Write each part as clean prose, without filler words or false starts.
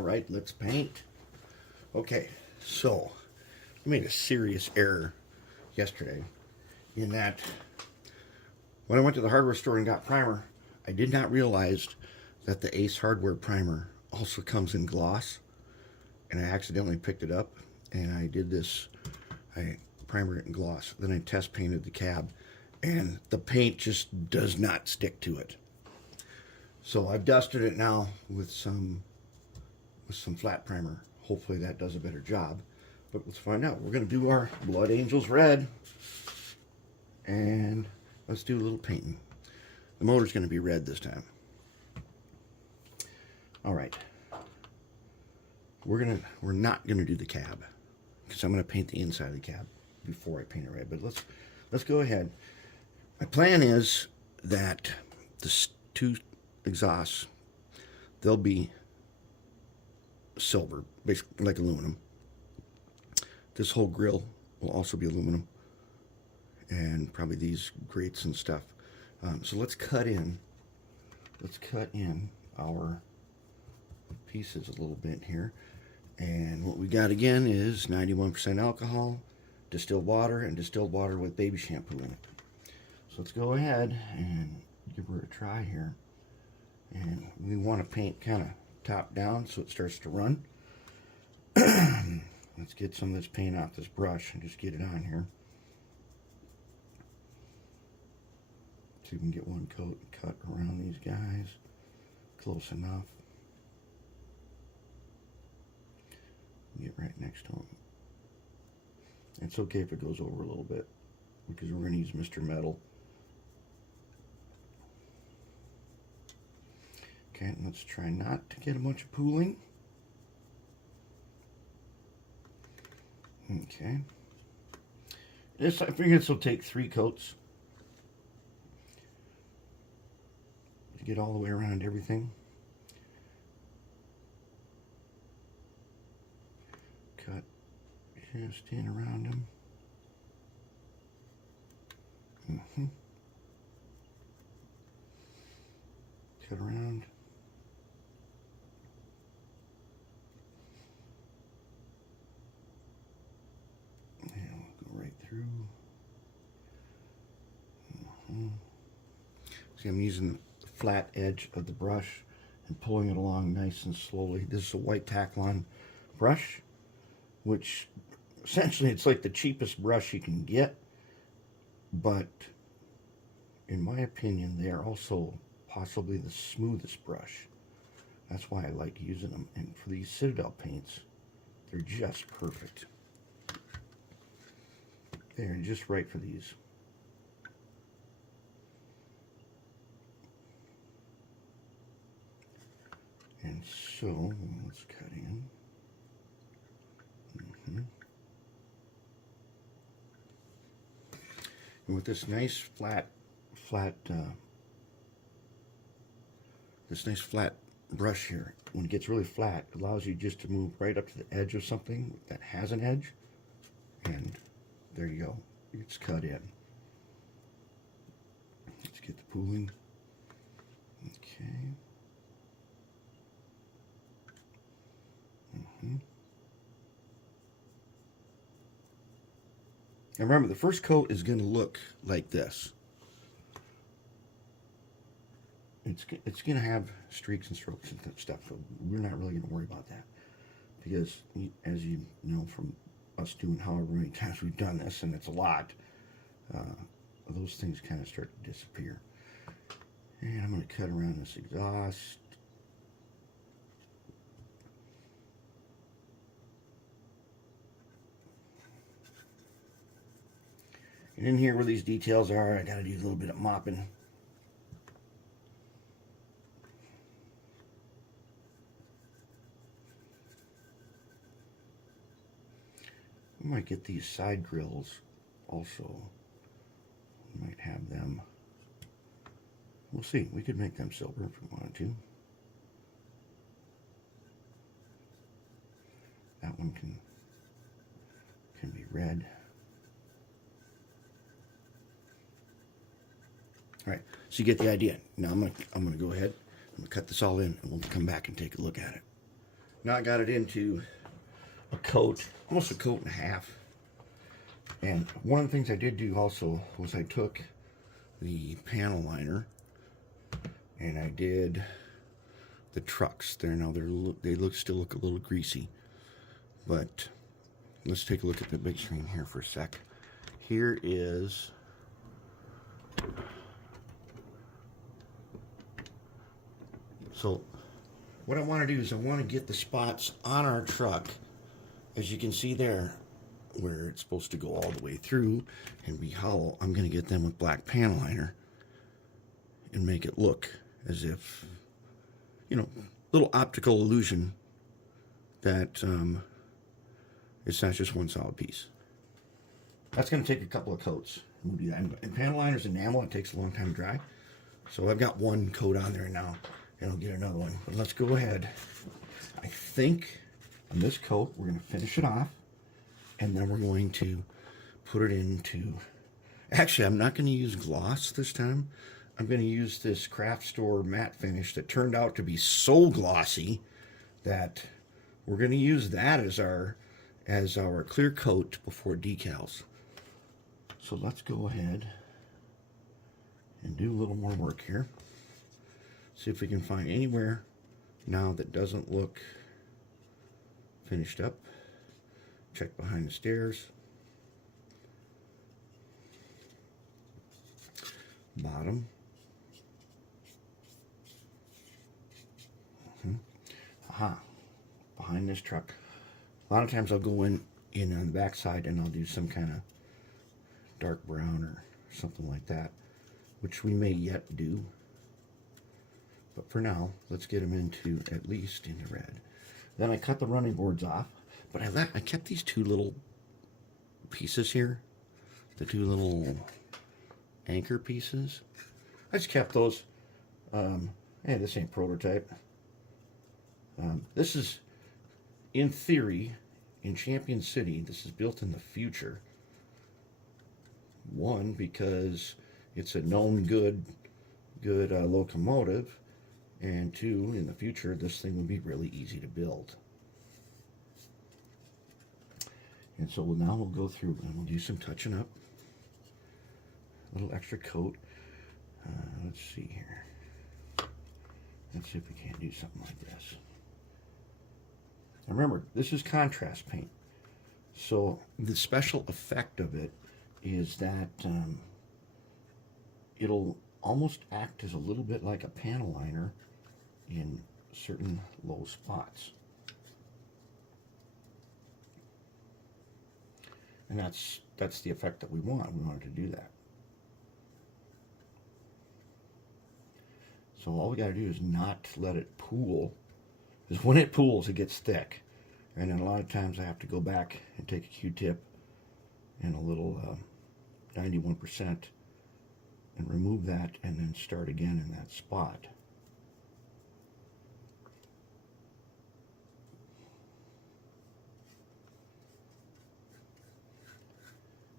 All right, let's paint. Okay, so I made a serious error yesterday in that when I went to the hardware store and got primer, I did not realize that the Ace hardware primer also comes in gloss, and I accidentally picked it up and I did this. I primered it in gloss, then I test painted the cab, and the paint just does not stick to it. So I've dusted it now with some flat primer. Hopefully that does a better job, but let's find out. We're going to do our Blood Angels red, and let's do a little painting. The motor's going to be red this time. All right, we're not gonna do the cab because I'm gonna paint the inside of the cab before I paint it red. But let's go ahead. My plan is that the two exhausts, they'll be silver, basically like aluminum. This whole grill will also be aluminum, and probably these grates and stuff. So let's cut in our pieces a little bit here. And what we got again is 91% alcohol, distilled water, and distilled water with baby shampoo in it. So let's go ahead and give her a try here. And we want to paint kind of top down so it starts to run. Let's get some of this paint off this brush and just get it on here. So you can get one coat and cut around these guys. Close enough. Get right next to them. It's okay if it goes over a little bit because we're going to use Mr. Metal. Okay, let's try not to get a bunch of pooling. Okay. This, I figure this will take 3 coats to get all the way around everything. Cut just in around them. Cut around. And we'll go right through. See, I'm using the flat edge of the brush and pulling it along nice and slowly. This is a white Taclon brush, which essentially it's like the cheapest brush you can get, but in my opinion they are also possibly the smoothest brush. That's why I like using them, and for these Citadel paints they're just perfect. They're just right for these. And so let's cut in. And with this nice flat brush here, when it gets really flat, it allows you just to move right up to the edge of something that has an edge, and there you go. It's cut in. Let's get the pooling. Okay. And remember, the first coat is going to look like this. It's going to have streaks and strokes and stuff, so we're not really going to worry about that. Because, as you know from us doing however many times we've done this, and it's a lot, those things kind of start to disappear. And I'm going to cut around this exhaust. And in here where these details are, I got to do a little bit of mopping. We might get these side grills also. We might have them. We'll see. We could make them silver if we wanted to. That one can be red. All right, so you get the idea. Now I'm gonna go ahead. I'm gonna cut this all in, and we'll come back and take a look at it. Now I got it into a coat, almost a coat and a half. And one of the things I did do also was I took the panel liner and I did the trucks. There now they still look a little greasy, but let's take a look at the big screen here for a sec. Here is so what I want to do is I want to get the spots on our truck, as you can see there, where it's supposed to go all the way through and be hollow. I'm going to get them with black panel liner and make it look as if, you know, little optical illusion that it's not just one solid piece. That's going to take a couple of coats. We'll do that. And panel liner's enamel, it takes a long time to dry. So I've got one coat on there now, and I'll get another one. But let's go ahead. I think on this coat, we're going to finish it off, and then we're going to put it into... Actually, I'm not going to use gloss this time. I'm going to use this craft store matte finish that turned out to be so glossy that we're going to use that as our clear coat before decals. So let's go ahead and do a little more work here. See if we can find anywhere now that doesn't look finished up. Check behind the stairs. Bottom. Aha. Behind this truck. A lot of times I'll go in on the back side and I'll do some kind of dark brown or something like that, which we may yet do. But for now, let's get them into at least into red. Then I cut the running boards off, but I kept these two little pieces here, the two little anchor pieces. I just kept those. Hey, this ain't prototype. This is, in theory, in Champion City, this is built in the future. One, because it's a known good locomotive, and two, in the future, this thing would be really easy to build. And so now we'll go through and we'll do some touching up. A little extra coat. Let's see here. Let's see if we can't do something like this. And remember, this is contrast paint. So the special effect of it is that it'll almost act as a little bit like a panel liner in certain low spots. And that's the effect that we want. We wanted to do that. So all we got to do is not let it pool. Because when it pools, it gets thick. And then a lot of times I have to go back and take a Q-tip and a little 91% and remove that and then start again in that spot.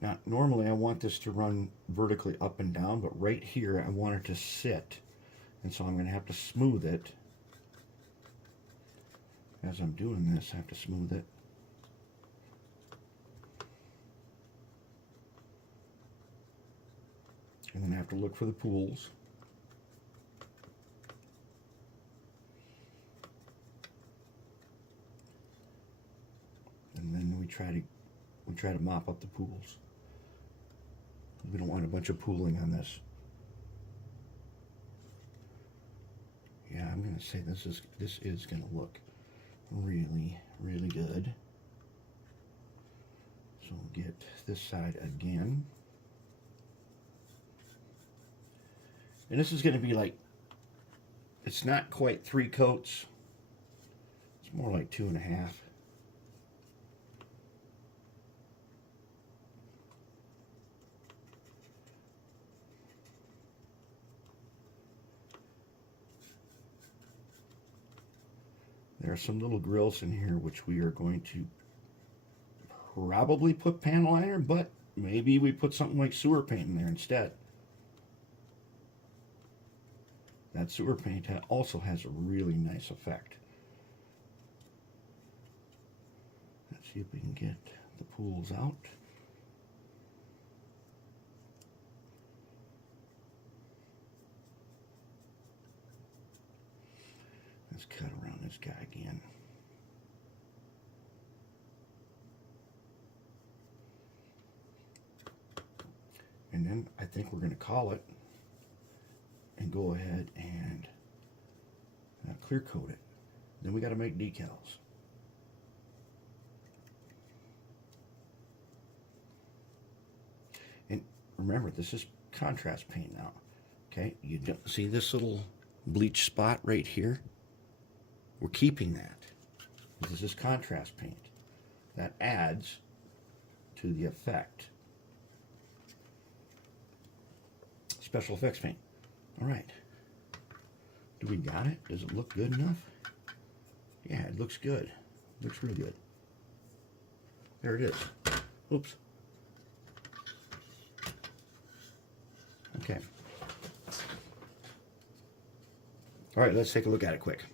Now, normally I want this to run vertically up and down, but right here I want it to sit. And so I'm going to have to smooth it. As I'm doing this, I have to smooth it. And then I have to look for the pools. And then we try to mop up the pools. We don't want a bunch of pooling on this. Yeah, I'm going to say this is going to look really, really good. So we'll get this side again. And this is going to be like, it's not quite 3 coats. It's more like 2.5. There are some little grills in here which we are going to probably put panel liner, but maybe we put something like sewer paint in there instead. That sewer paint also has a really nice effect. See if we can get the pools out. Let's cut around this guy again. And then I think we're going to call it and go ahead and clear coat it. Then we got to make decals. And remember, this is contrast paint now. Okay, you don't see this little bleach spot right here? We're keeping that. This is contrast paint. That adds to the effect. Special effects paint. All right. Do we got it? Does it look good enough? Yeah, it looks good. Looks really good. There it is. Oops. Okay. All right, let's take a look at it quick.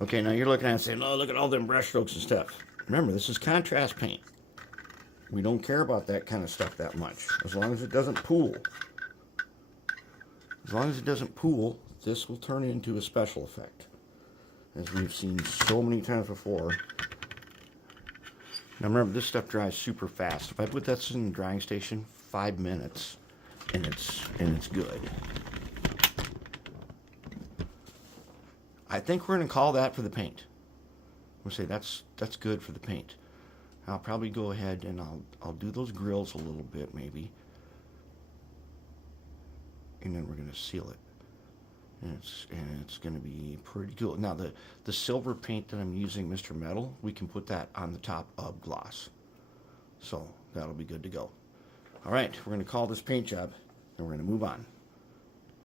Okay, now you're looking at it and saying, oh, look at all them brush strokes and stuff. Remember, this is contrast paint. We don't care about that kind of stuff that much, as long as it doesn't pool. As long as it doesn't pool, this will turn into a special effect, as we've seen so many times before. Now remember, this stuff dries super fast. If I put this in the drying station, 5 minutes, and it's good. I think we're going to call that for the paint. We'll say that's good for the paint. I'll probably go ahead and I'll do those grills a little bit maybe, and then we're going to seal it. And it's going to be pretty cool. Now the silver paint that I'm using, Mr. Metal, we can put that on the top of gloss, so that'll be good to go. All right, we're going to call this paint job, and we're going to move on.